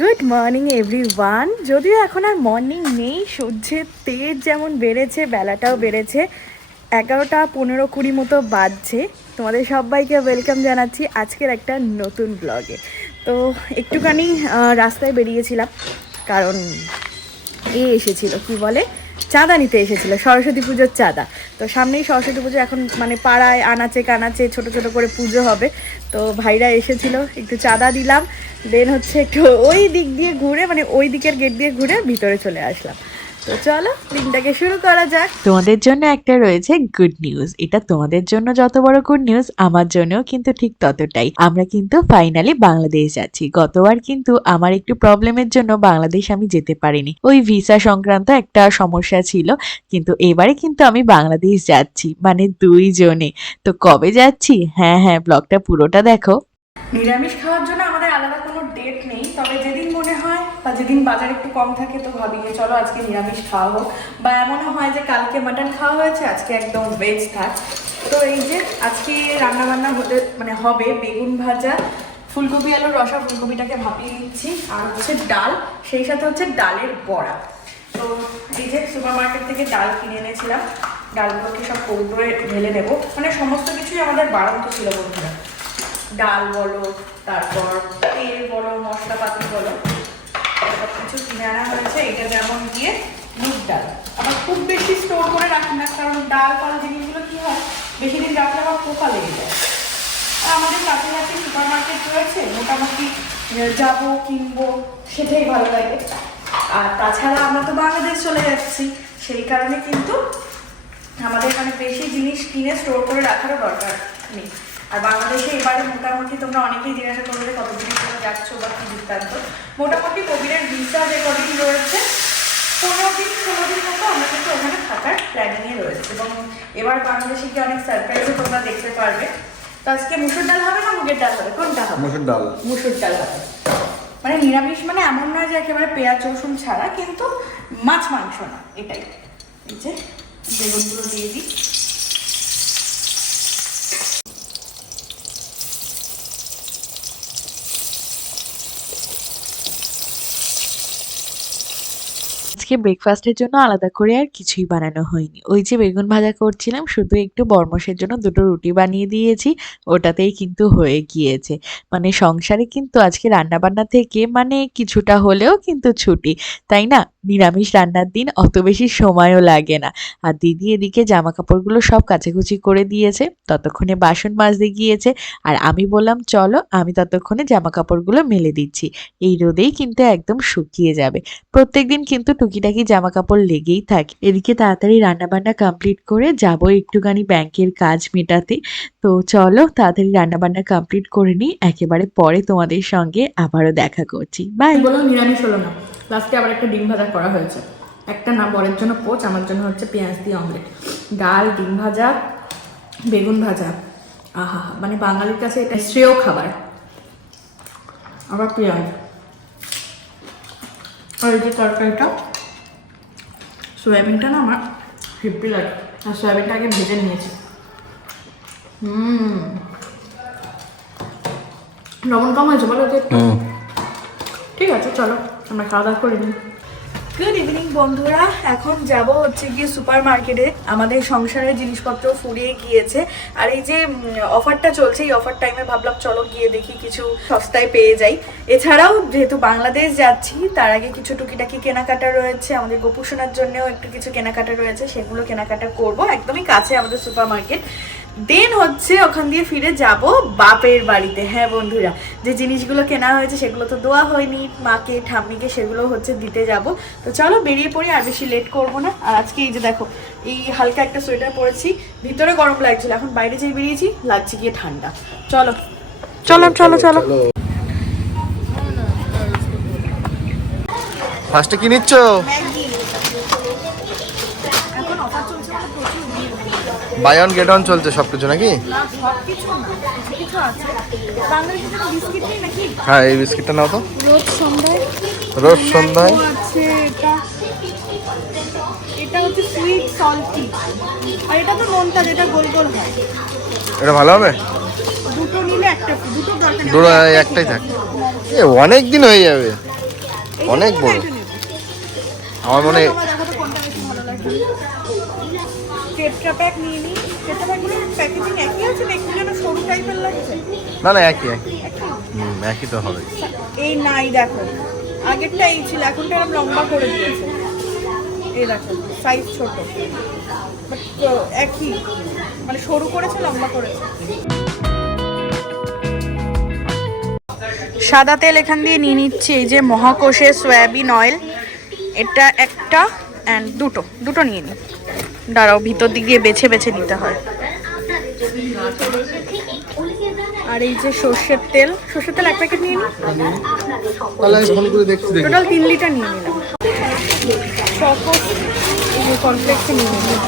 Good morning every one যদিও এখন আর morning নেই, সূর্যের তেজ যেমন বেড়েছে, বেলাটাও বেড়েছে, এগারোটা পনেরো কুড়ি মতো বাজছে। তোমাদের সবাইকে ওয়েলকাম জানাচ্ছি আজকের একটা নতুন ব্লগে তো একটুখানি রাস্তায় বেরিয়েছিলাম, কারণ এ এসেছিল, কি বলে? চাঁদা নিতে এসেছিল, সরস্বতী পুজোর চাঁদা। তো সামনেই সরস্বতী পুজো, এখন মানে পাড়ায় আনাচে কানাচে ছোট ছোট করে পুজো হবে। তো ভাইরা এসেছিল, একটু চাঁদা দিলাম দেন হচ্ছে একটু ওই দিক দিয়ে ঘুরে মানে ওই দিকের গেট দিয়ে ঘুরে ভিতরে চলে আসলাম। তো চলো দিনটাকে শুরু করা যাক। তোমাদের জন্য একটা রয়েছে গুড নিউজ এটা তোমাদের জন্য যত বড় গুড নিউজ আমার জন্যও কিন্তু ঠিক ততটাই। আমরা কিন্তু ফাইনালি বাংলাদেশ যাচ্ছি। গতবার কিন্তু আমার একটু প্রবলেমের জন্য বাংলাদেশ আমি যেতে পারিনি। ওই ভিসা সংক্রান্ত একটা সমস্যা ছিল কিন্তু এবারে কিন্তু আমি বাংলাদেশ যাচ্ছি মানে দুইজনে। তো কবে যাচ্ছি? হ্যাঁ হ্যাঁ ব্লগটা পুরোটা দেখো। নিরামিষ খাওয়ার জন্য আমাদের আলাদা কোনো ডেট নেই তবে যেদিন মনে হয় বা যেদিন বাজার একটু কম থাকে তো ভাবি যে চলো আজকে নিরামিষ খাওয়া হোক বা এমনও হয় যে কালকে মাটন খাওয়া হয়েছে, আজকে একদম ভেজ থাক। তো এই যে আজকে রান্না বান্না হতে মানে হবে বেগুন ভাজা, ফুলকপি আলুর রসা, ফুলকপিটাকে ভাপিয়ে নিচ্ছি। আর হচ্ছে ডাল, সেই সাথে হচ্ছে ডালের বড়া। তো এই যে সুপার মার্কেট থেকে ডাল কিনে এনেছিলাম, ডালগুলোকে সব কৌটোরে ঢেলে নেব। মানে সমস্ত কিছুই আমাদের বাড়ন্ত ছিল বন্ধুরা। ডাল বলো, তারপর কিছু হয়েছে, এটা যেমন দিয়ে মুগ ডাল। আবার খুব বেশি স্টোর করে রাখি না, কারণ ডাল ফাল জিনিসগুলো কি হয় বেশি দিন রাখলে আবার পোকা লেগে যায়। আর আমাদের কাছাকাছি সুপার মার্কেট রয়েছে, মোটামুটি যাব, কিনবো, সেটাই ভালো লাগে। আর তাছাড়া আমরা তো বাংলাদেশ চলে যাচ্ছি, সেই কারণে কিন্তু আমাদের মানে বেশি জিনিস কিনে স্টোর করে রাখারও দরকার নেই। আর বাংলাদেশে এবারে মোটামুটি তোমরা অনেকেই জিজ্ঞাসা করবে যে কতদিনের জন্য যাচ্ছ বা কি বৃত্তান্ত। মোটামুটি কোভিডের ভিসা যে কদিন রয়েছে। পনেরো দিন ষোলো দিন মতো আমরা কিন্তু ওখানে থাকার প্ল্যানিংয়ে রয়েছে। এবং এবার বাংলাদেশে গিয়ে অনেক সারপ্রাইজও তোমরা দেখতে পারবে। তো আজকে মুসুর ডাল হবে না মুগের ডাল হবে? কোনটা হবে? মুসুর ডাল। মুসুর ডাল হবে। মানে নিরামিষ মানে এমন নয় যে একেবারে পেঁয়াজ রসুন ছাড়া কিন্তু মাছ মাংস না। এটাই। এই যে বেগুনগুলো দিয়ে দিই। আজকে ব্রেকফাস্টের জন্য আলাদা করে আর কিছুই বানানো হয়নি। ওই যে বেগুন ভাজা করছিলাম, শুধু একটু বরমসের জন্য দুটো রুটি বানিয়ে দিয়েছি, ওটাতেই কিন্তু হয়ে গিয়েছে। মানে সংসারে কিন্তু আজকে রান্নাবান্না থেকে মানে কিছুটা হলেও কিন্তু ছুটি, তাই না? নিরামিষ রান্নার দিন অত বেশি সময়ও লাগে না। আর দিদি এদিকে জামা কাপড়গুলো সব কাচাকুচি করে দিয়েছে, ততক্ষণে বাসন মাজতে গিয়েছে, আর আমি বললাম, চলো, আমি ততক্ষণে জামা কাপড়গুলো মেলে দিচ্ছি। এই রোদেই কিন্তু একদম শুকিয়ে যাবে। প্রত্যেকদিন কিন্তু টুকিটাকি জামা কাপড় লেগেই থাকে? এদিকে তাড়াতাড়ি রান্নাবান্না কমপ্লিট করে যাব একটুখানি ব্যাংকের কাজ মেটাতে। তো চলো তাড়াতাড়ি রান্নাবান্না কমপ্লিট করে নিই। একেবারে পরে তোমাদের সঙ্গে আবারও দেখা করছি। বাই বলো নিরামিষ হলো না। লাস্টে আবার একটা ডিম ভাজা করা হয়েছে। একটা না, বরের জন্য পোচ, আমার জন্য হচ্ছে পেঁয়াজ দিয়ে অমলেট। ডাল, ডিম ভাজা, বেগুন ভাজা। আহা মানে বাঙালির কাছে এটা শ্রেয় খাবার। আবার পেঁয়াজ। আর এই যে তরকারিটা? সয়াবিনটা না আমার ফিফটি লাগে। আর সয়াবিনটা আগে ভেজে নিয়েছি। হুম। লবণ কম হয়েছে বলো ঠিক আছে চলো আমরা খাওয়া দাওয়া করে নিই। গুড ইভিনিং বন্ধুরা। এখন যাব হচ্ছে গিয়ে সুপার মার্কেটে আমাদের সংসারের জিনিসপত্র ফুরিয়ে গিয়েছে। আর এই যে অফারটা চলছে, এই অফার টাইমে ভাবলাম চলো গিয়ে দেখি কিছু সস্তায় পেয়ে যাই। এছাড়াও যেহেতু বাংলাদেশ যাচ্ছি, তার আগে কিছু টুকিটাকি কেনাকাটা রয়েছে। আমাদের গোপুসোনার জন্যও একটু কিছু কেনাকাটা রয়েছে, সেগুলো কেনাকাটা করব। একদমই কাছে আমাদের সুপার মার্কেট দেন হচ্ছে ওখান দিয়ে ফিরে যাব বাপের বাড়িতে। হ্যাঁ বন্ধুরা যে জিনিসগুলো কেনা হয়েছে সেগুলো তো দেওয়া হয়নি। মাকে ঠাম্মিকে সেগুলো হচ্ছে দিতে যাব। তো চলো বেরিয়ে পড়ি আর বেশি লেট করব না। আর আজকে এই যে দেখো এই হালকা একটা সোয়েটার পরেছি ভিতরে গরম লাগছিল। এখন বাইরে যেয়ে বেরিয়েছি লাগছে গিয়ে ঠান্ডা। চলো। চলো চলো চলো। ফার্স্টে কি নিচ্ছ? এখন অফার চলছে মানে প্রচুর ভিড়। বাই অন গেট অন চলছে সব কিছু নাকি? হ্যাঁ এই বিস্কিটটা নাও তো। রোজ সন্ধ্যায়। রোজ সন্ধ্যায়? এটা এটা হচ্ছে সুইট সল্টি আর এটা তো নোনতা যেটা গোল গোল হয়। এটা ভালো হবে? দুটো নিলে একটা দুটো দরকার দুটো একটাই থাক। এ অনেক দিন হয়ে যাবে। অনেক বড়। আমার মনে টেট্রা প্যাক নিয়ে নিই। প্যাকগুলোর প্যাকেজিং একই আছে না একটু যেন সরু টাইপের লাগছে? না না একই একই। হুম একই তো হবে। এই নাই দেখো। আগেরটা এই ছিল এখনটা এরকম লম্বা করে দিয়েছে। এই দেখো সাইজ ছোট। একই। মানে সরু করেছে লম্বা করেছে। সাদা তেল এখান দিয়ে নিয়ে নিচ্ছি এই যে মহাকোষে সয়াবিন অয়েল এটা একটা অ্যান্ড দুটো দুটো নিয়ে নিই দাঁড়াও ভিতর দিক দিয়ে বেছে বেছে নিতে হয়। আর এই যে সর্ষের তেল সর্ষের তেল এক প্যাকেট নিয়ে নিই টোটাল তিন লিটার নিয়ে নিলাম। এই যে কমপ্লেক্স নিয়ে নিলাম।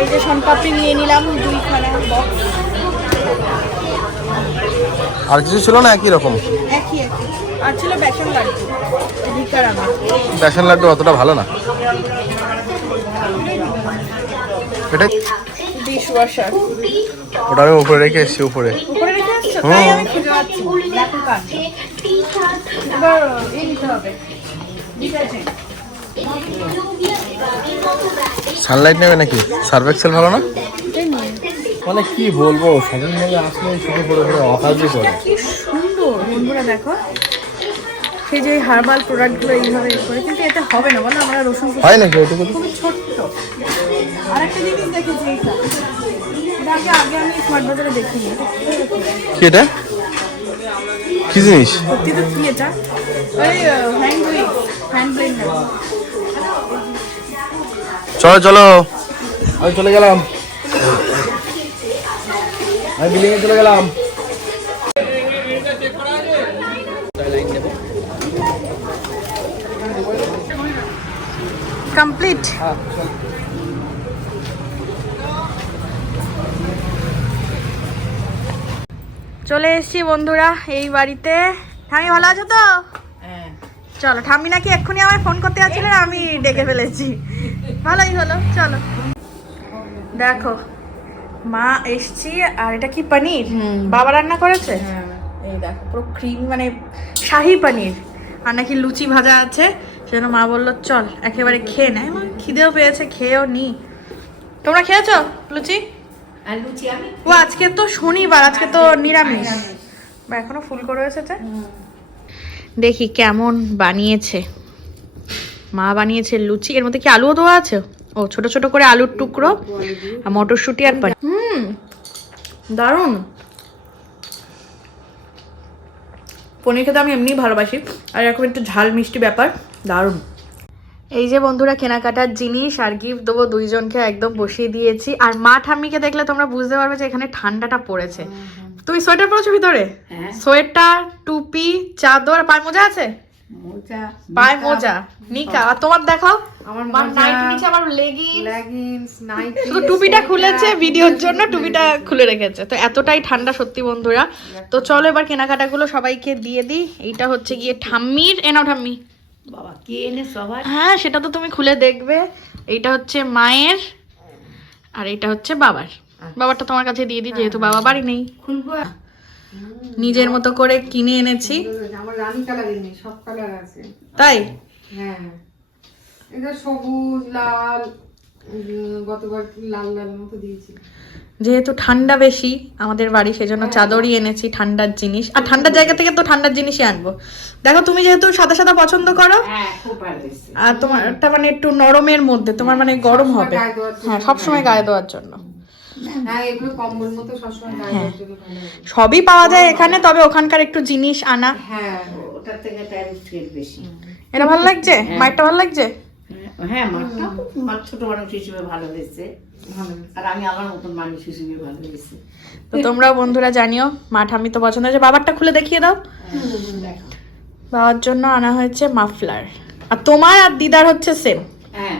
এই যে সোনপাপড়ি নিয়ে নিলাম দুইখানা বক্স আর কিছু ছিল না একই রকম? একই একই। আর ছিল বেসন লাড্ডু। ভিকার বেসন লাড্ডু অতটা ভালো না। এটা ডিশ ওয়াশার ওটা আমি উপরে রেখে এসেছি উপরে। উপরে রেখে আসছো? তাই আমি খুঁজে পাচ্ছি দেখো কার। এবার এই নিতে হবে। ডিটারজেন্ট সানলাইট নেবে নাকি? সার্ভ এক্সেল ভালো না? মানে কি বলব সাধারণ ভাবে আসলে শুধু করে। করে সুন্দর। বন্ধুরা দেখো সেই যে হার্বাল প্রোডাক্টগুলো এইভাবে এ করে। কিন্তু এতে হবে না বলো আমরা রসুন হয় নাকি? ওইটুকু খুবই ছোট্ট। আর একটা জিনিস দেখেছি এটা আগে আগে আমি স্মার্ট বাজারে দেখিনি। কি এটা? কি জিনিস? সত্যি তো কি এটা? ওই হ্যান্ড উইক হ্যান্ড ব্লেন্ডার চলো চলো। আমি চলে গেলাম। আমি বিল্ডিং এ চলে গেলাম। কমপ্লিট চলে এসেছি বন্ধুরা এই বাড়িতে। ঠামি ভালো আছো তো? চলো ঠাম্মি নাকি এক্ষুনি আমায় ফোন করতে যাচ্ছিলেন আমি ডেকে ফেলেছি। ভালোই হলো চলো। দেখো মা এসছি আর এটা কি পনির? বাবা রান্না করেছে? এই দেখো পুরো ক্রিম মানে শাহি পনির। আর নাকি লুচি ভাজা আছে। সেজন্য মা বলল চল একেবারে খেয়ে নেয় মা খিদেও পেয়েছে খেয়েও নি। তোমরা খেয়েছো লুচি? ও আজকে তো শনিবার আজকে তো নিরামিষ। বা এখনও ফুলকো রয়েছে? দেখি কেমন বানিয়েছে। মা বানিয়েছে লুচি এর মধ্যে কি আলুও দেওয়া আছে? ও ছোট ছোট করে আলুর টুকরো আর মটরশুঁটি আর পানি হুম দারুণ। পনির খেতে আমি এমনিই ভালোবাসি। আর এরকম একটু ঝাল মিষ্টি ব্যাপার দারুণ। এই যে বন্ধুরা কেনাকাটার জিনিস আর গিফট দেবো দুইজনকে একদম বসিয়ে দিয়েছি। আর মা ঠাম্মিকে দেখলে তোমরা বুঝতে পারবে যে এখানে ঠান্ডাটা পড়েছে। তুমি সোয়েটার পরেছো ভিতরে? হ্যাঁ। সোয়েটার টুপি চাদর আর পায়ে মোজা আছে পায় পায়ে মোজা নিকা আর তোমার দেখাও। আমার আবার লেগি লেগিংস নাইটি শুধু টুপিটা খুলেছে ভিডিওর জন্য টুপিটা খুলে রেখেছে। তো এতটাই ঠান্ডা সত্যি বন্ধুরা। তো চলো এবার কেনাকাটাগুলো সবাইকে দিয়ে দিই। এইটা হচ্ছে গিয়ে ঠাম্মির। এনাও ঠাম্মি। বাবা কে এনে সবার? হ্যাঁ সেটা তো তুমি খুলে দেখবে। এইটা হচ্ছে মায়ের আর এইটা হচ্ছে বাবার। বাবারটা তোমার কাছে দিয়ে দিই যেহেতু বাবা বাড়ি নেই। খুলবো? নিজের মতো করে কিনে এনেছি। আমার রানী কালার এনে সব কালার আছে। তাই? হ্যাঁ। এটা সবুজ লাল গতবার লাল লাল মতো দিয়েছি। যেহেতু ঠান্ডা বেশি আমাদের বাড়ি সেজন্য চাদরই এনেছি ঠান্ডার জিনিস। আর ঠান্ডার জায়গা থেকে তো ঠান্ডার জিনিসই আনব। দেখো তুমি যেহেতু সাদা সাদা পছন্দ করো হ্যাঁ আর তোমারটা মানে একটু নরমের মধ্যে তোমার মানে গরম হবে। হ্যাঁ সবসময় গায়ে দেওয়ার জন্য। হ্যাঁ সবই পাওয়া যায় এখানে তবে ওখানকার একটু জিনিস আনা। হ্যাঁ এটা ভালো লাগছে? মায়েরটা ভালো লাগছে? হ্যাঁ মাঠটা মাঠ ছোট মানুষ হিসেবে ভালো হয়েছে। আর আমি আমার মতন মানুষ হিসেবে ভালো হয়েছে। তো তোমরাও বন্ধুরা জানিও মাঠ আমি তো পছন্দ হয়েছে। বাবারটা খুলে দেখিয়ে দাও। বাবার জন্য আনা হয়েছে মাফলার। আর তোমার আর দিদার হচ্ছে সেম হ্যাঁ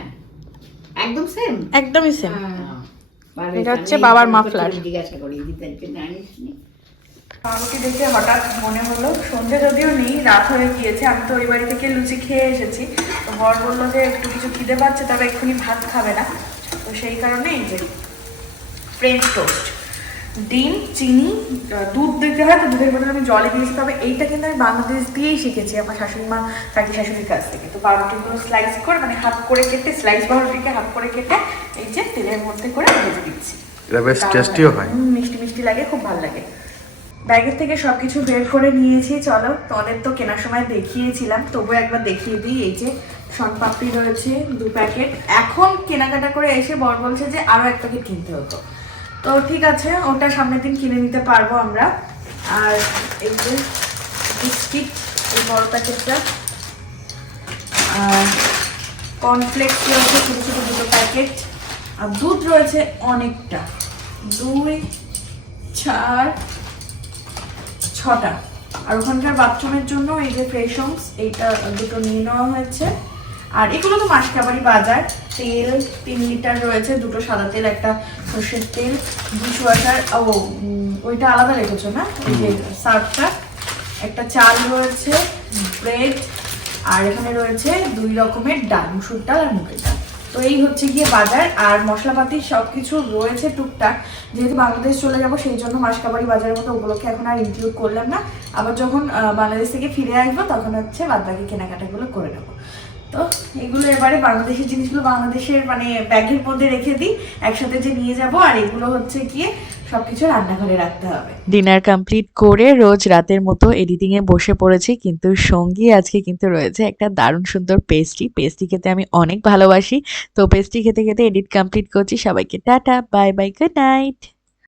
একদম সেম একদমই সেম এটা হচ্ছে বাবার মাফলার। জিজ্ঞাসা করি দিদার জন্য বাবাকে দেখে হঠাৎ মনে হলো সন্ধে যদিও নেই রাত হয়ে গিয়েছে আমি তো ওই বাড়ি থেকে লুচি খেয়ে এসেছি। তো বর বলল যে একটু কিছু খিদে পাচ্ছে তবে এক্ষুনি ভাত খাবে না। তো সেই কারণে এই যে ফ্রেঞ্চ টোস্ট ডিম চিনি দুধ দিতে হয় তো দুধের বদলে আমি জলে দিয়েছি। তবে এইটা কিন্তু আমি বাংলাদেশ দিয়েই শিখেছি আমার শাশুড়ি মা কাকি শাশুড়ির কাছ থেকে। তো পাউরুটিগুলো স্লাইস করে মানে হাফ করে কেটে স্লাইস পাউরুটিকে হাফ করে কেটে এই যে তেলের মধ্যে করে ভেজে দিচ্ছি। এটা বেশ টেস্টিও হয়। মিষ্টি মিষ্টি লাগে খুব ভালো লাগে। ব্যাগের থেকে সবকিছু বের করে নিয়েছি, চলো। তোমাদের তো কেনার সময় দেখিয়েছিলাম তবু একবার দেখিয়ে দিই। এই যে শনপাপড়ি রয়েছে, দু প্যাকেট। এখন কেনাকাটা করে এসে বর বলছে যে আরও এক প্যাকেট কিনতে হতো। তো ঠিক আছে, ওটা সামনের দিন কিনে নিতে পারব আমরা। আর এই যে, বিস্কিট, এই বড় প্যাকেটটা। আর কর্নফ্লেক্স রয়েছে, ছোটো ছোটো দুটো প্যাকেট। আর দুধ রয়েছে অনেকটা। দুই, চার ছটা। আর ওখানকার বাথরুমের জন্য এই যে ফ্রেশনস এইটা দুটো নিয়ে নেওয়া হয়েছে। আর এগুলো তো মাসকাবারি বাজার। তেল তিন লিটার রয়েছে দুটো সাদা তেল একটা সর্ষের তেল ডিশ ওয়াটার ও ওইটা আলাদা রেখেছো না? ওই যে সার্ফটা। একটা চাল রয়েছে ব্রেড আর এখানে রয়েছে দুই রকমের ডাল মুসুর ডাল আর মুগের ডাল। তো এই হচ্ছে গিয়ে বাজার, আর মশলাপাতি সব কিছু রয়েছে টুকটাক। যেহেতু বাংলাদেশ চলে যাব, সেই জন্য মাসকাবাড়ি বাজারের মতো ওগুলোকে এখন আর ইনক্লুড করলাম না। আবার যখন বাংলাদেশ থেকে ফিরে আসব, তখন হচ্ছে বাদবাকি কেনাকাটাগুলো করে নেব। এগুলো এবারে বাংলাদেশের জিনিসগুলো বাংলাদেশের মানে ব্যাগের মধ্যে রেখে দিই, একসাথে যে নিয়ে যাব, আর এগুলো হচ্ছে গিয়ে সবকিছু রান্নাঘরে রাখতে হবে। ডিনার কমপ্লিট করে রোজ রাতের মতো এডিটিং এ বসে পড়েছি, কিন্তু সঙ্গী আজকে কিন্তু রয়েছে একটা দারুণ সুন্দর পেস্ট্রি পেস্ট্রি খেতে আমি অনেক ভালোবাসি, তো পেস্ট্রি খেতে খেতে এডিট কমপ্লিট করছি। সবাইকে tata bye bye good night